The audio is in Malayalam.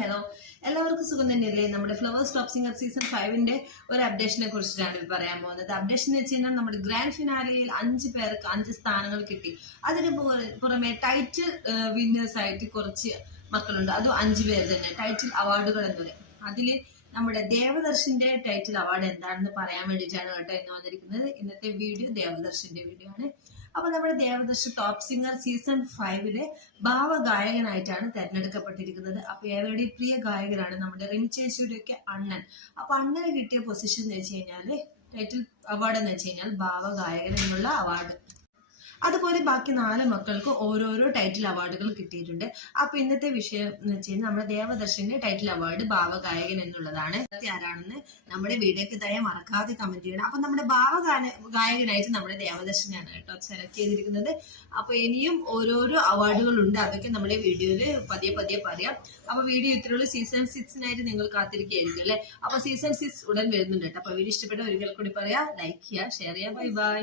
ഹലോ എല്ലാവർക്കും സുഖം തന്നെയല്ലേ. നമ്മുടെ ഫ്ലവേഴ്സ് ടോപ്പ് സിംഗർ സീസൺ 5ന്റെ ഒരു അപ്ഡേഷനെ കുറിച്ചിട്ടാണ് പറയാൻ പോകുന്നത്. അപ്ഡേഷൻ എന്ന് വെച്ച് കഴിഞ്ഞാൽ നമ്മുടെ ഗ്രാൻഡ് ഫിനാലയിൽ 5 പേർക്ക് 5 സ്ഥാനങ്ങൾ കിട്ടി. അതിന് പുറമെ ടൈറ്റിൽ വിന്നേഴ്സ് ആയിട്ട് കുറച്ച് മക്കളുണ്ട്. അതും 5 പേര് തന്നെ ടൈറ്റിൽ അവാർഡുകൾ എന്ന് പറയും. അതില് നമ്മുടെ ദേവദർശന്റെ ടൈറ്റിൽ അവാർഡ് എന്താണെന്ന് പറയാൻ വേണ്ടിയിട്ടാണ് കേട്ടോ ഇന്ന് വന്നിരിക്കുന്നത്. ഇന്നത്തെ വീഡിയോ ദേവദർശന്റെ വീഡിയോ ആണ്. അപ്പൊ നമ്മുടെ ദേവദർശ് ടോപ്പ് സിംഗർ സീസൺ 5ലെ ഭാവഗായകനായിട്ടാണ് തെരഞ്ഞെടുക്കപ്പെട്ടിരിക്കുന്നത്. അപ്പൊ ഏവരുടെയും പ്രിയ ഗായകനാണ് നമ്മുടെ റിമി ചേച്ചിയുടെ ഒക്കെ അണ്ണൻ. അപ്പൊ അണ്ണന് കിട്ടിയ പൊസിഷൻ എന്ന് വെച്ച് കഴിഞ്ഞാല് ടൈറ്റിൽ അവാർഡ് എന്ന് വെച്ച് കഴിഞ്ഞാൽ ഭാവഗായകൻ എന്നുള്ള അവാർഡ്. അതുപോലെ ബാക്കി 4 മക്കൾക്ക് ഓരോരോ ടൈറ്റിൽ അവാർഡുകൾ കിട്ടിയിട്ടുണ്ട്. അപ്പൊ ഇന്നത്തെ വിഷയം എന്ന് വെച്ച് കഴിഞ്ഞാൽ നമ്മുടെ ദേവദർശന്റെ ടൈറ്റിൽ അവാർഡ് ഭാവഗായകൻ എന്നുള്ളതാണ്. ആരാണെന്ന് നമ്മുടെ വീഡിയോക്ക് താഴെ മറക്കാതെ കമന്റ് ചെയ്യണം. അപ്പൊ നമ്മുടെ ഭാവഗായകനായിട്ട് നമ്മുടെ ദേവദർശനാണ് കേട്ടോ സെലക്ട് ചെയ്തിരിക്കുന്നത്. അപ്പൊ ഇനിയും ഓരോരോ അവാർഡുകൾ ഉണ്ട്. അതൊക്കെ നമ്മുടെ വീഡിയോയില് പതിയെ പറയാം. അപ്പൊ വീഡിയോ ഇത്രയുള്ള സീസൺ 6 നിങ്ങൾ കാത്തിരിക്കുകയായിരിക്കും അല്ലെ. അപ്പൊ സീസൺ 6 ഉടൻ വരുന്നുണ്ട് കേട്ടോ. അപ്പൊ വീഡിയോ ഇഷ്ടപ്പെട്ട ഒരിക്കൽ കൂടി പറയാം, ലൈക്ക് ചെയ്യുക, ഷെയർ ചെയ്യുക. ബൈ.